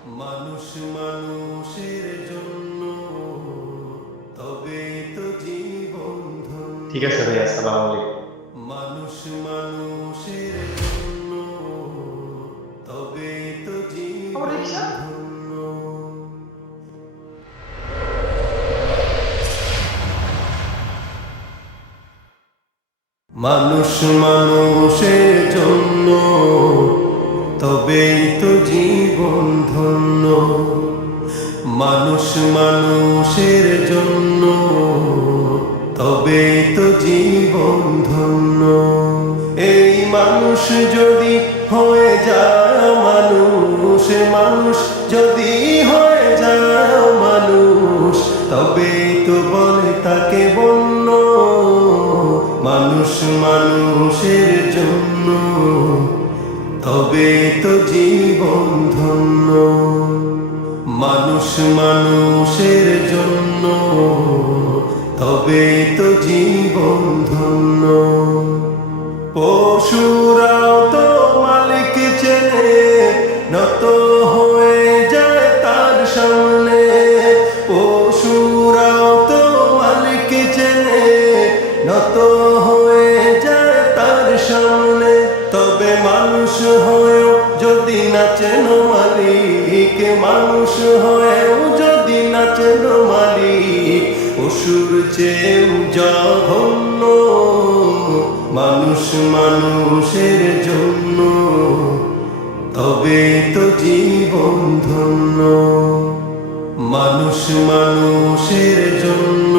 মানুষ মানুষের জন্য তবে তো জীবন ধন্য। ঠিক আছে ভাই, আসসালামু আলাইকুম। মানুষ মানুষের জন্য তবে তো জীবন ধন্য। মানুষ মানুষের জন্য তবেই তো জীবন ধন্য। মানুষ মানুষের জন্য তবেই তো জীবন ধন্য। এই মানুষ যদি হয়ে যায় মানুষ, মানুষ যদি হয়ে যায় মানুষ, তবেই তো বলে তাকে বন্য। মানুষ মানুষের জন্য তবে তো জীবন ধন্য। মানুষ মানুষের জন্য তবে তো জীবন ধন্য। পশুরাও তো মালিক চেনে, নত হয়ে যায় তার সামনে। পশুরাও তো মালিক চেনে, নত হয়ে যায় তার সামনে। তবে মানুষ হয়েও যদি না চেনো মালিক, মানুষ হয়েও যদি না চেনো মালিক, পশুর চেয়েও জঘন্য। মানুষ মানুষের জন্য তবে তো জীবন ধন্য। মানুষ মানুষের জন্য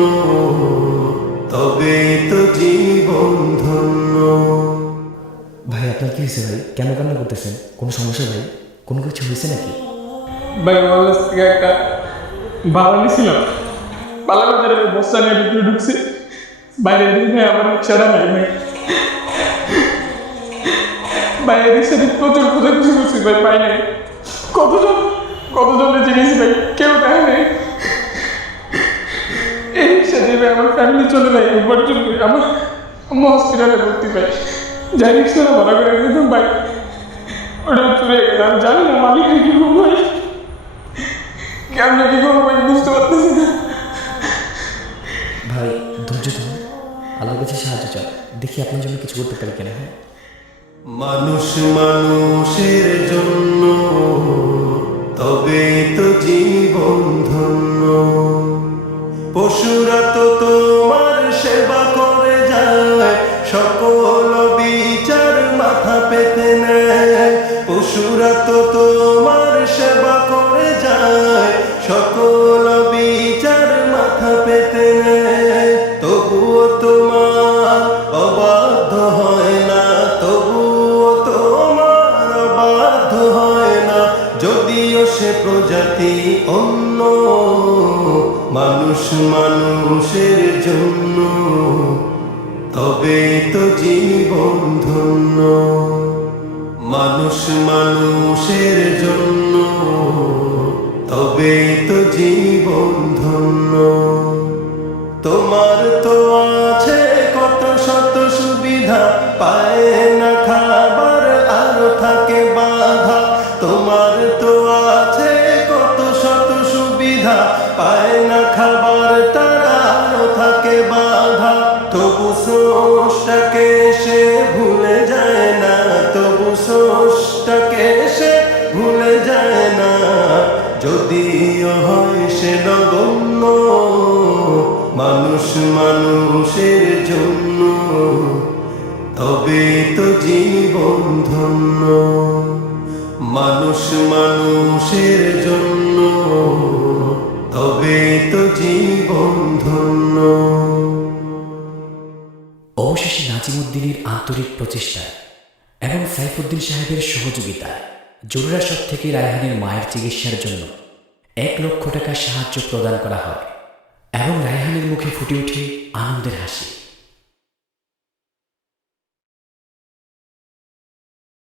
তবে তো জীবন ধন্য। ভাই আপনার কি হয়েছে ভাই? কেন কান্না করতেছেন? কোনো সমস্যা ভাই? কোনো কিছু হয়েছে নাকি? ভাই আমার কাছ থেকে একটা বালা নিয়েছিলাম, বালা বাজারে বস্তা নিয়ে ভিতরে ঢুকছি, বাইরে দিকে আমার রিক্সাটা নাই ভাই। বাইরে রিক্সা দিয়ে প্রচুর খোঁজাখুঁজি করছি ভাই, পাই নাই। কতজনের জিনিস ভাই কেউ দেয় নাই। এই রিক্সা দিয়ে ভাই আমার ফ্যামিলি চলে ভাই উপার্জন করে আমার হসপিটালে ভর্তি পাই। যাই রিক্সাটা ভাড়া করে দিতাম ভাই, ওটা চলে গেছে। আমি জানি না মালিকের কি করবো ভাই, কেমন কি করবো ভাই বুঝতে পারতেছি না। ভাই ধৈর্য ধরুন, আল্লাহর কাছে সাহায্য চান, দেখি আপনার জন্য কিছু করতে পারি কিনা। হ্যাঁ, মানুষ মানুষের জন্য তবে তো জীবন ধন্য। পশুরা তো তোমার সেবা করে যায়, সকল বিচার মাথা পেতে নেয়। পশুরা তো তোমার সেবা করে যায়, সকল বিচার মাথা পেতে নেয়। তবুও তোমার অবাধ্য হয় না, তবুও তোমার অবাধ্য হয় না, যদিও সে প্রজাতি অন্য। মানুষ মানুষের জন্য তবে তো জীবন ধন্য। মানুষ মানুষের জন্য তবে তো জীবন ধন্য। তোমার তো আছে কত শত সুবিধা, পায় না খাবার আরো থাকে বাধা। তোমার তো আছে কত শত সুবিধা, পায় না খাবার তারা আরো থাকে বাধা। তবু স্রষ্টাকে সে ভুলে যায় না, তবু স্রষ্টাকে সে ভুলে যায় না, যদিও হয় সে নগণ্য। মানুষ মানুষের জন্য তবে তো জীবন ধন্য। মানুষ মানুষের জন্য তবে তো জীবন ধন্য। অবশেষে নাজিমুদ্দিনের আন্তরিক প্রচেষ্টায় এবং সাইফুদ্দিন সাহেবের সহযোগিতায় জরুরাশপ থেকে রায়হানের মায়ের চিকিৎসার জন্য 1 লক্ষ টাকা সাহায্য প্রদান করা হয় এবং রায়হানের মুখে ফুটে ওঠে আনন্দের হাসি।